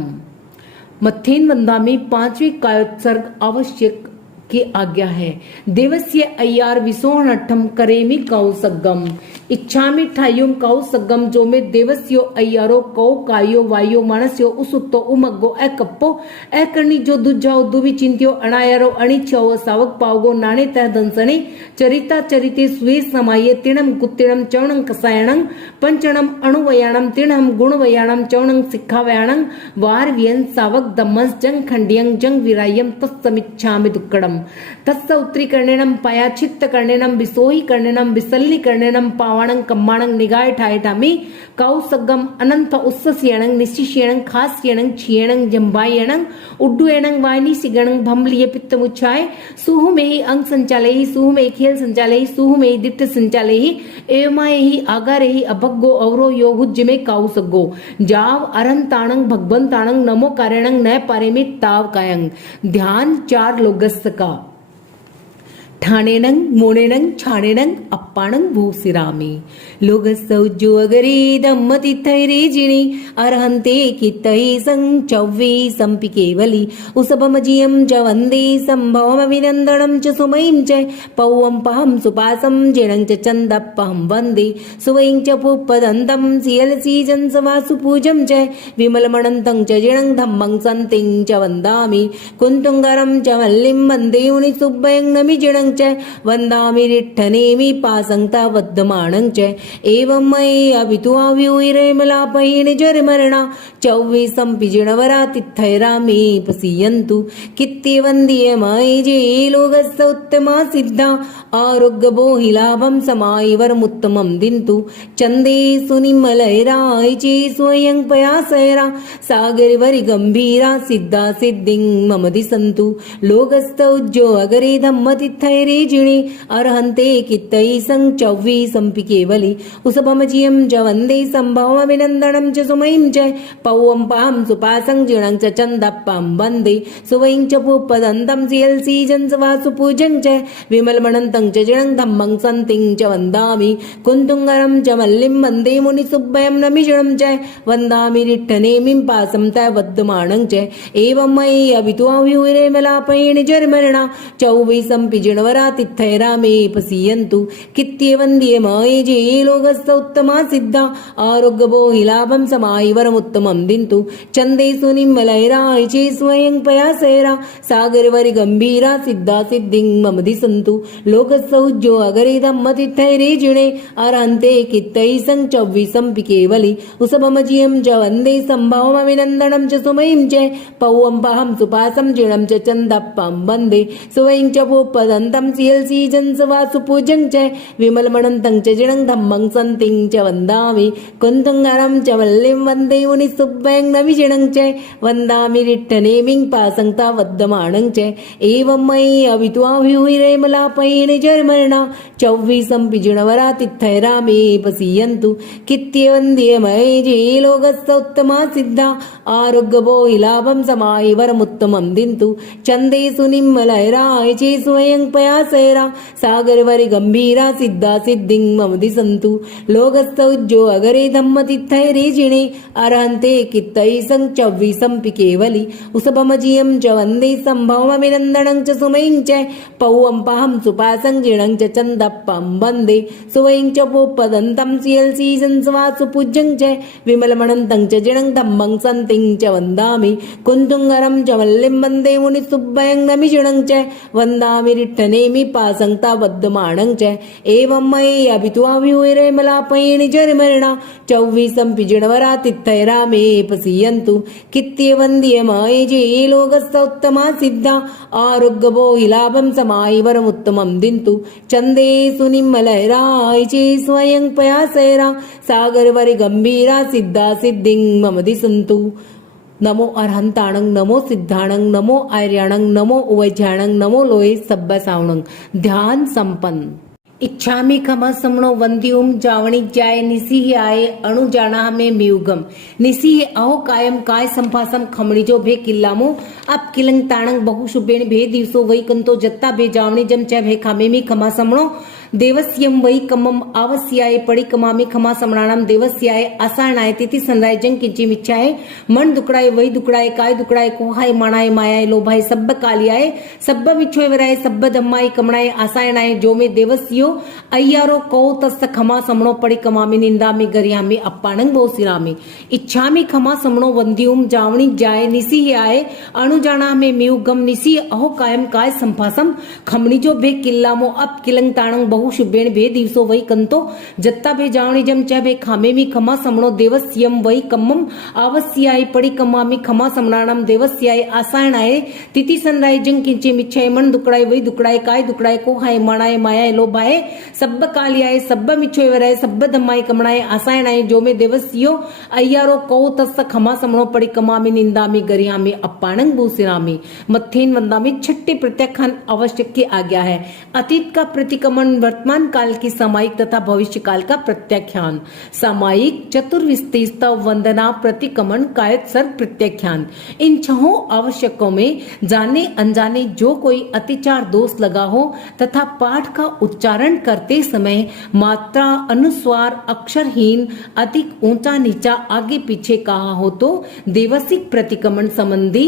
मथेन वंदा में 5वीं कायोत्सर्ग आवश्यक की आज्ञा है। देवस्य अय्यार विसोहनठम करेमी कौसगम इच्छामी ठायुम कौसगम जो में देवस्यो अय्यारो कौ कायो वायो मानस्यो उसुत्तो उमग्गो ए कप्पो ए करनी जो दुजाओ दुवि चिंत्यो अनायारो अणिच्छो सावक पावगो नाणे तह दंसने चरिता चरिते स्वे समाये तिणम कुत्तिणम चौणं कसायणं पंचणम अणुवयाणम तिणम गुणवयाणम चौणं सिक्खावयाणं वारव्यन सावक दम्मस जंग खंडियं जंग विरायम तत्समिच्छामि दुक्कडम तत्स उत्तरीकरणेनम पायाचित्त कर्णेनम बिसोही कर्णेनम बिसल्ली कर्णेनम पावाणं कम्माणं निगाय ठायठामी कौसगम अनंत उस्सस्यणं निशिष्यणं खास्यणं छियणं जंबायणं उड्डुयणं वायनी सिगणं भमलिय पित्तमुच्छाय सुहुमेहि अंग संचालेहि सुहुमेहि खेल संचालेहि सुहुमेहि दिट्ठ संचालेहि एवमायहि आगारेहि अभग्गो अवरो योगुज्जमे कौसगो जाव अरंताणं भगवंताणं नमो कारणं नय पारेमि ताव कायं ध्यान 4 लोगस्तका ठाणेनं मोणेनं छाणेनं अप्पाणं भूसिरामी लोगसौज्जो अगरे दम्मति थैरे जिणे अर्हन्ते कित्तहि संचव्वे संपि केवली उसपमजियं च वन्दे सम्भवमभिनन्दनं च सुमयीं च पौवं पहं सुपासं जिणं च चन्दप्पहं वन्दे सुवयं च पुप्पदन्तं सियलसीजं सवासुपूजं च विमलमणन्तं च जिणं धम्मं सन्तिं च वन्दामि कुन्तुङ्गरं च वल्लीं वन्दे मुनिसुब्बयं नमि जिणं च वन्दामि रिट्ठनेमि पासंता वद्यमाणं च एवं मयि अभितुआव्यूहिरेमलापयिणि जरिमरणा चौवीसं पिजिणवरातिथैरामे पसीयन्तु कित्यवन्द्यमये जे लोकस्य उत्तमा सिद्धा आरोग्यबोहिलाभं समायिवरमुत्तमं दिन्तु चन्दे सुनिमलैराय चे स्वयं पयासैरा सागरवरि गम्भीरा सिद्धा सिद्धिं मम दिसन्तु लोकस्थौज्जो अगरे धम्मतिथै रे जिणे अर्हन्ते कित्तै संचव्वी संपि केवली उसपमजियं च वन्दे सम्भवमभिनन्दनं च सुमयीं च पौवं पां सुपासं जिणं च चन्दप्पां वन्दे सुवयं च पुप्पदन्तं सियल्सीजं च वासुपूजं च विमलमणन्तं च जिणं धम्मं सन्तिं च वन्दामि कुन्तुङ्गरं च मल्लिं वन्दे मुनिसुब्बयं नमिजिणं च वन्दामि रिट्ठनेमिं पासं त वद्यमाणं च एवं मयि अभितुआव्यूहिरेमलापयिणि जरिमरणा चौवीसं पिजिणवरातिथैरामे पसीयन्तु कित्यवन्द्यमये जे लोकस्य उत्तमा सिद्धा आरोग्यबोहिलाभं समायिवरमुत्तमं दिन्तु चन्दे सुनिमलैराय चे स्वयं पयासैरा सागरवरि गम्भीरा सिद्धा सिद्धिं मम दिसन्तु लोकसौज्जो अगरे धम्मतिथैरे जिणे अर्हन्ते कित्तै संचव्वीसं पि केवली उसपमजियं च वन्दे सम्भवमभिनन्दनं च सुमयीं च पौवं पहं सुपासं जिणं च चन्दप्पं वन्दे सुवयं च पुप्पदन्तं सियल्सीजं च वासुपूजं च विमलमणन्तं च जिणं धम्मं सन्तिं च वन्दामि कुन्तुङ्गरं च वल्लीं वन्दे मुनिसुब्बयं नमिजिणं च वन्दामि रिट्ठनेमिं पासंता वद्यमाणं च एवं मयि अभितुआव्यूहिरेमलापयिणि जरिमरणा चौवीसं पिजिणवरातिथैरामे पसीयन्तु कित्यवन्द्यमये जे लोकस्य उत्तमा सिद्धा आरोग्यबोहिलाभं समायिवरमुत्तमं दिन्तु चन्दे सुनिमलैराय चे स्वयं पयासैरा सागरवरि गम्भीरा सिद्धा सिद्धिं मम दिसन्तु लोकस्थौज्जो अगरे धम्मतिथैरे जिणे अर्हन्ते कित्तै संचव्वीसं पि केवली उसपमजियं च वन्दे सम्भवमभिनन्दनं च सुमयीं च पौवं पहं सुपासं जिणं च चन्दप्पं वन्दे सुवयं च पुप्पदन्तं सियल्सीजं च वासुपूज्यं च विमलमणन्तं च जिणं धम्मं सन्तिं च वन्दामि कुन्तुङ्गरं च वल्लीं वन्दे मुनिसुब्बयं नमिजिणं च वन्दामि रिट्ठनेमि पासंता वद्यमाणं च एवं मयि अभितुआव्यूहिरेमलापयिणि जरिमरणा चौवीसं पिजिणवरातिथैरामे पसीयन्तु कित्यवन्द्यमये जे लोकस्य उत्तमा सिद्धा आरोग्यबोहिलाभं समायिवरमुत्तमं दिन्तु चन्दे सुनिमलैराय चे स्वयं पयासैरा सागरवरि गम्भीरा सिद्धा सिद्धिं मम दिसन्तु नमो अर्हंताणं नमो सिद्धाणं नमो आर्याणं नमो उवैज्याणं नमो लोये सब्बसावणं ध्यान संपन्न इच्छामि खम समणो वंद्युम जावणी जाय निसिहि आये अणु जाना में म्युगम निसिहि अहो कायम काय संभासम खमणीजो भे किल्लामो अब किलंग ताणंग बहु शुभेण भे दिवसो वैकंतो जत्ता भे जावणी जम च भे खामे मी खमा समणो देवस्यम वै कमम आवस्याय परिकमामि खमा समणानाम देवस्याय आसानाय तिथि सनरायजं किंची मिच्छाय मन दुकड़ाय वै दुकड़ाय काय दुकड़ाय कोहाय माणाय मायाय लोभाय सब्ब कालियाय सब्ब मिच्छोय वराय सब्ब धम्माय कमणाय आसायनाय जो में देवस्यो अय्यारो कौ तस्स खमा समणो परिकमामि निंदामि गरियामि अप्पाणं बोसिरामि इच्छामि खमा समणो वंद्युम जावणी जाय निसी आय अणुजाना में म्युगम निसी अहो कायम काय संभासम खमणी जो भे किल्लामो अप किलंग ताणंग बहु शुभेण भे दिवसो वै कंतो जत्ता भे जावणी जम च भे खामे मी खमा समणो देवस्यम वै कम्मम आवस्याय परिकमामि खमा समणानाम देवस्याय आसायनाय तिथि सनराय जंग किंचे मिच्छाय मन दुकड़ाय वै दुकड़ाय काय दुकड़ाय को हाय माणाय मायाय लोभाय सब्ब कालियाय सब्ब मिच्छोय वराय सब्ब धम्माय कमणाय आसायनाय जो में देवस्यो अय्यारो कौ तस्स खमा समणो परिकमामि निंदामि गरियामि अप्पाणंग भूसिरामि मत्थेन वंदामि छठे प्रत्याख्यान आवश्यक की आज्ञा है। अतीत का प्रतिक्रमण, वर्तमान काल की सामायिक तथा भविष्य काल का प्रत्याख्यान। सामायिक चतुर्विस्तीस्त वंदना प्रतिक्रमण कायत सर्ग प्रत्याख्यान। इन छहों आवश्यकों में जाने अनजाने जो कोई अतिचार दोष लगा हो तथा पाठ का उच्चारण करते समय मात्रा अनुस्वार अक्षरहीन अधिक ऊंचा नीचा आगे पीछे कहा हो तो देवसिक प्रतिक्रमण संबंधी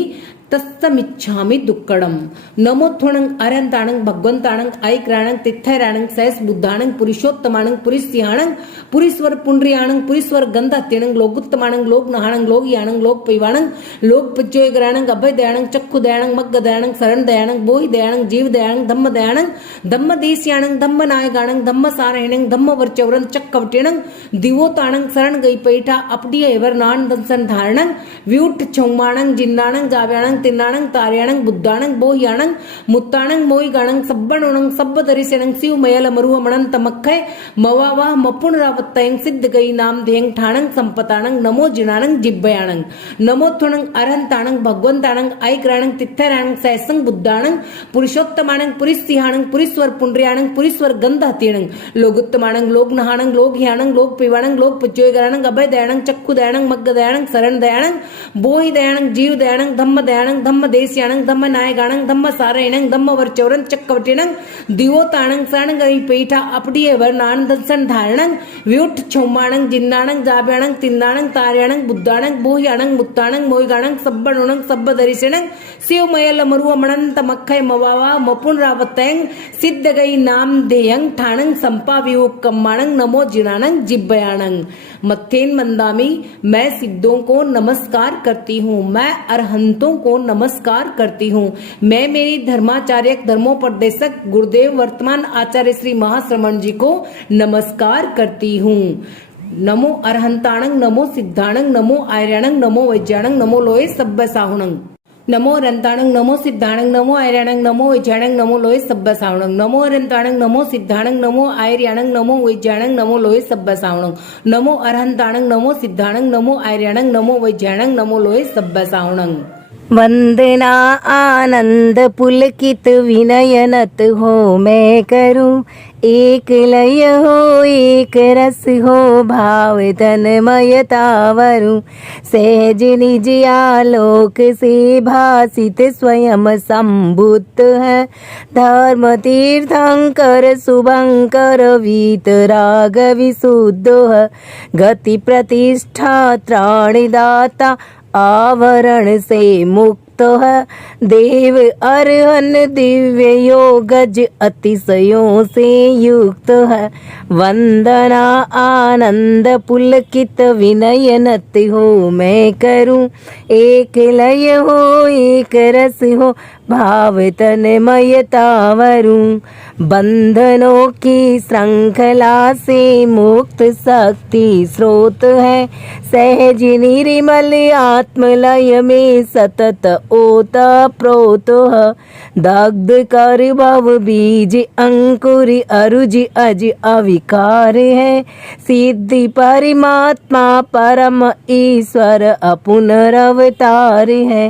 तत्समिच्छामि दुक्कडम नमोत्थणं अरंताणं भगवंताणं ऐक्राणं तिथैराणं सैस बुद्धाणं पुरुषोत्तमाणं पुरिस्याणं पुरीस्वर पुंड्रियाणं पुरीस्वर गंधात्यणं लोकुत्तमाणं लोक नहाणं लोक याणं लोक पैवाणं लोक पिच्चोयग्राणं अभय दयाणं चक्षु दयाणं मग्ग दयाणं शरण दयाणं बोहि दयाणं जीव दयाणं धम्म दयाणं धम्म देस्याणं धम्म नायगाणं धम्म सारणं धम्म वर्चवरं चक्कवटेणं दिवोताणं शरण गई पैठा अपडिय एवरनान दंसन धारणं व्यूट चौमाणं जिन्नाणं जाव्याणं तिन्नाणं तार्याणं बुद्धाणं बोह्याणं मुत्ताणं मोयगाणं सब्बणोणं सब्ब दरिसेणं शिव मयल मरुव मणंत मक्खय मवावा मपुनरावत्तयं सिद्ध गई नाम देयं ठाणं संपताणं नमो जिनाणं जिब्बयाणं नमोत्थणं अरहंताणं भगवंताणं ऐक्राणं तिथैराणं सैसं बुद्धाणं पुरुषोत्तमाणं पुरिस्सिहाणं पुरीस्वर पुंड्रियाणं पुरीस्वर गंधहत्यणं लोगुत्तमाणं लोक नहाणं लोक ह्याणं लोक पिवाणं लोक पुज्जोयगाणं अभय दयाणं चक्षु दयाणं मग्ग दयाणं शरण दयाणं बोहि दयाणं जीव दयाणं धम्म दयाणं धम्म देस्याणं धम्म नायगाणं धम्म सारणं धम्म वर्चवरं चक्कवटेणं दिवोताणं शरण गई पैठा अपडिय वर्णान दंसन धारणं व्यूट चौमाणं जिन्नाणं जाब्याणं तिन्नाणं तार्याणं बुद्धाणं बोह्याणं मुत्ताणं मोयगाणं सब्बणोणं सब्ब दरिसेणं शिव मयल मरुव मणंत मक्खय मवावा मपुनरावत्तयं सिद्ध गई नाम देयं ठाणं संपाविव कम्माणं नमो जिनाणं जिब्बयाणं मत्थेन मंदामी मैं सिद्धों को नमस्कार करती हूँ, मैं अरहंतों को नमस्कार करती हूँ। मैं मेरी धर्माचार्य धर्मोपदेशक गुरुदेव वर्तमान आचार्य श्री महाश्रमण जी को नमस्कार करती हूँ। नमो अरहंताणं नमो सिद्धाणं नमो आर्याणं नमो वैज्याणं नमो लोये सब्ब साहुणं नमो अरंताणं नमो सिद्धाणं नमो आर्याणं नमो वैज्याणं नमो लोये सब्ब साहुणं नमो अरंताणं नमो सिद्धाणं नमो आर्याणं नमो वैज्याणं नमो लोये सब्ब साहुणं नमो अरहंताणं नमो सिद्धाणं नमो आर्याणं नमो वैज्याणं नमो लोये सब्ब साहुणं। वंदना आनंद पुलकित विनयनत हो मैं करूं, एक लय हो एक रस हो भाव तन्मयता वरूं, सहज निज आलोक से भासित स्वयं संबुद्ध है, धर्म तीर्थंकर शुभंकर वीतराग विशुद्ध है, गति प्रतिष्ठा त्राणदाता आवरण से मुक्त है, देव अरहन दिव्य योगज अतिशयों से युक्त है, वंदना आनंद पुलकित विनयनत हो मैं करूं, एक लय हो एक रस हो भाव तन्मयता वरूं, बंधनों की श्रृंखला से मुक्त शक्ति स्रोत है, सहज निर्मल आत्मलय में सतत ओता प्रोत है, दग्ध कर भव बीज अंकुर अरुज अज अविकार है, सिद्धि परमात्मा परम ईश्वर अपुनरवतार है,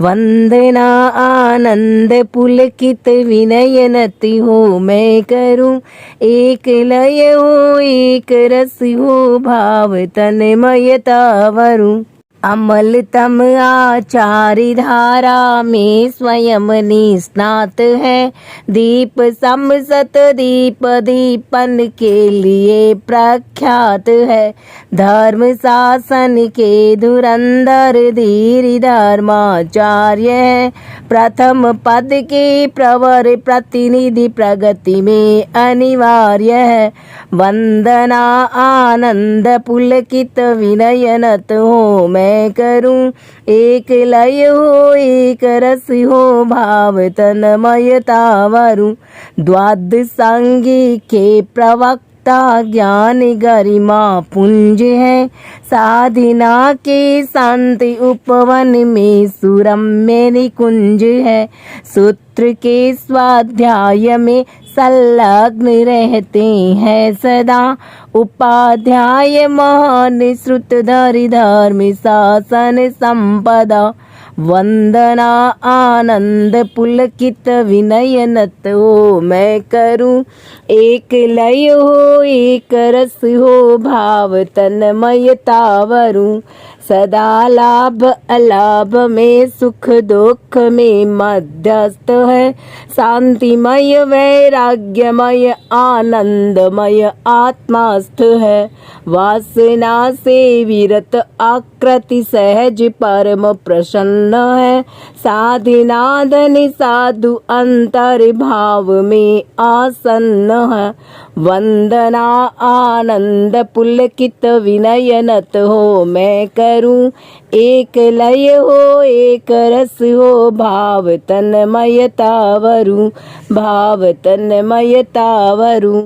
वंदना आनंद पुलकित विनयनति हो मैं करूं, एक लय हो एक रस हो भाव तन्मयता वरूं। अमलतम आचार्य धारा में स्वयं निस्नात है। दीप समसत दीप दीपन के लिए प्रख्यात है। धर्म शासन के धुरंधर धीर धर्माचार्य है। प्रथम पद के प्रवर प्रतिनिधि प्रगति में अनिवार्य है। वंदना आनंद पुलकित विनयनत हो मैं करूं। एक लय हो एक रस हो भाव तन्मयता वरूं। द्वादशांगी के प्रवक्ता ज्ञान गरिमा पुंज है। साधना के शांति उपवन में सुरम्य निकुंज है। सूत्र के स्वाध्याय में संलग्न रहते हैं सदा। उपाध्याय महान श्रुतधरि धर्म शासन संपदा। वंदना आनंद पुलकित विनयनत हो मैं करूं। एक लय हो एक रस हो भाव तन्मयता वरूं। सदा लाभ अलाभ में सुख दुख में मध्यस्थ है। शांतिमय वैराग्यमय आनंदमय आत्मास्थ है। वासना से विरत आकृति सहज परम प्रसन्न है। साधना धन साधु अंतर भाव में आसन्न है। वंदना आनंद पुलकित विनयनत हो मैं करूं। एक लय हो एक रस हो भाव तन्मयता वरूं। भाव तन्मयता वरूं।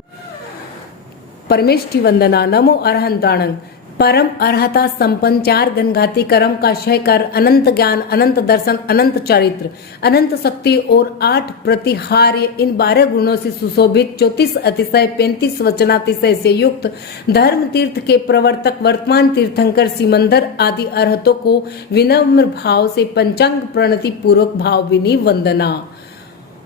परमेष्ठि वंदना। नमो अरहंताणं। परम अर्हता संपन्न चार गणघाती कर्म का क्षय कर अनंत ज्ञान अनंत दर्शन अनंत चारित्र अनंत शक्ति और 8 प्रतिहार्य इन 12 गुणों से सुशोभित 34 अतिशय 35 वचनातिशय से युक्त धर्म तीर्थ के प्रवर्तक वर्तमान तीर्थंकर सिमंदर आदि अर्हतों को विनम्र भाव से पंचांग प्रणति पूर्वक भावविनी वंदना।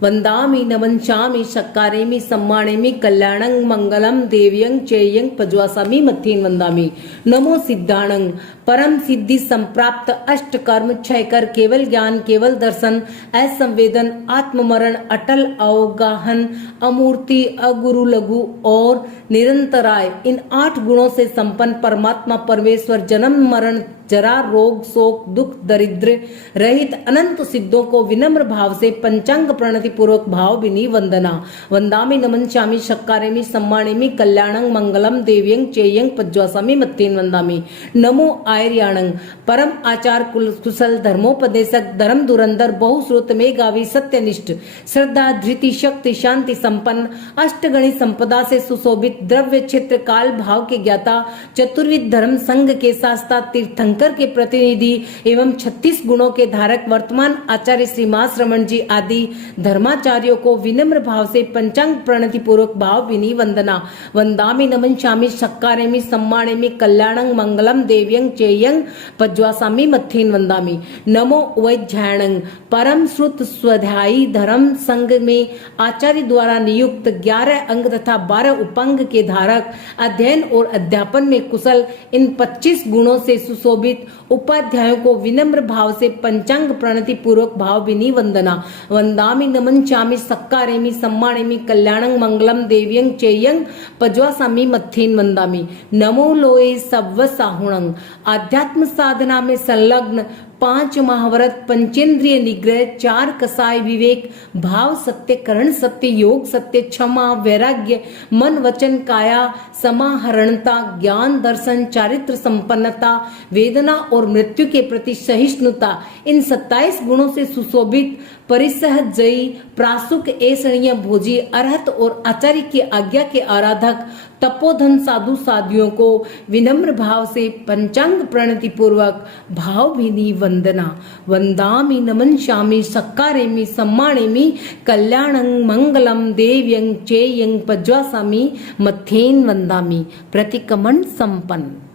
वंदामि नमंचामि शक्कारेमि सम्मानेमि कल्याणं मंगलम देव्यं चेयं पज्वासामि मथेन वंदामि। नमो सिद्धाणं। परम सिद्धि संप्राप्त अष्ट कर्म क्षय कर केवल ज्ञान केवल दर्शन असंवेदन आत्ममरण अटल अवगाहन अमूर्ति अगुरु लघु और निरंतराय इन 8 गुणों से संपन्न परमात्मा परमेश्वर जन्म मरण जरा रोग शोक दुख दरिद्र रहित अनंत सिद्धों को विनम्र भाव से पंचांग प्रणति पूर्वक भाव विनी वंदना। वंदामि नमंचामि शक्कारेमि सम्मानेमि कल्याणं मंगलम देव्यं चेयं पज्वासामि मत्तेन वंदामि। नमो आर्याणं। परम आचार कुशल धर्मोपदेशक धर्म धुरंधर बहुश्रुत मेघावी सत्यनिष्ठ श्रद्धा धृति शक्ति शांति संपन्न अष्टगणी संपदा से सुशोभित द्रव्य क्षेत्र काल भाव के ज्ञाता चतुर्विध धर्म संघ के शास्ता तीर्थंकर के प्रतिनिधि एवं 36 गुणों के धारक वर्तमान आचार्य श्री मास रमण जी आदि धर्माचार्यों को विनम्र भाव से पंचांग प्रणति पूर्वक भाव विनी वंदना। वंदामि नमंचामि शक्कारेमि सम्मानेमि कल्याणं मंगलम देव्यं चेयं पज्वासामि मथेन वंदामि। नमो वैज्ञाणं। परम श्रुत स्वाध्यायी धर्म संघ में आचार्य द्वारा नियुक्त 11 अंग तथा 12 उपांग के धारक अध्ययन और अध्यापन में कुशल इन 25 गुणों से सुशोभित उपाध्यायों को विनम्र भाव से पंचांग प्रणति पूर्वक भाव विनी वंदना। वंदामि नमंचामि शक्कारेमि सम्मानेमि कल्याणं मंगलम देव्यं चेयं पज्वासामि मथेन वंदामि। नमो लोए सव्व साहुणं। आध्यात्म साधना में संलग्न 5 महाव्रत पंचेंद्रिय निग्रह 4 कसाय विवेक भाव सत्य करण सत्य योग सत्य क्षमा वैराग्य मन वचन काया समाहरणता ज्ञान दर्शन चारित्र संपन्नता वेदना और मृत्यु के प्रति सहिष्णुता इन 27 गुणों से सुशोभित परिसहज जयी प्रासुक ऐसणीय भोजी अरहत और आचार्य की आज्ञा के आराधक तपोधन साधु साधियों को विनम्र भाव से पंचांग प्रणति पूर्वक भावभीनी वंदना। वंदामि नमंचामि शक्कारेमि सम्मानेमि कल्याणं मंगलम देव्यं चेयं पज्वासामि मथेन वंदामि। प्रतिक्रमण संपन्न।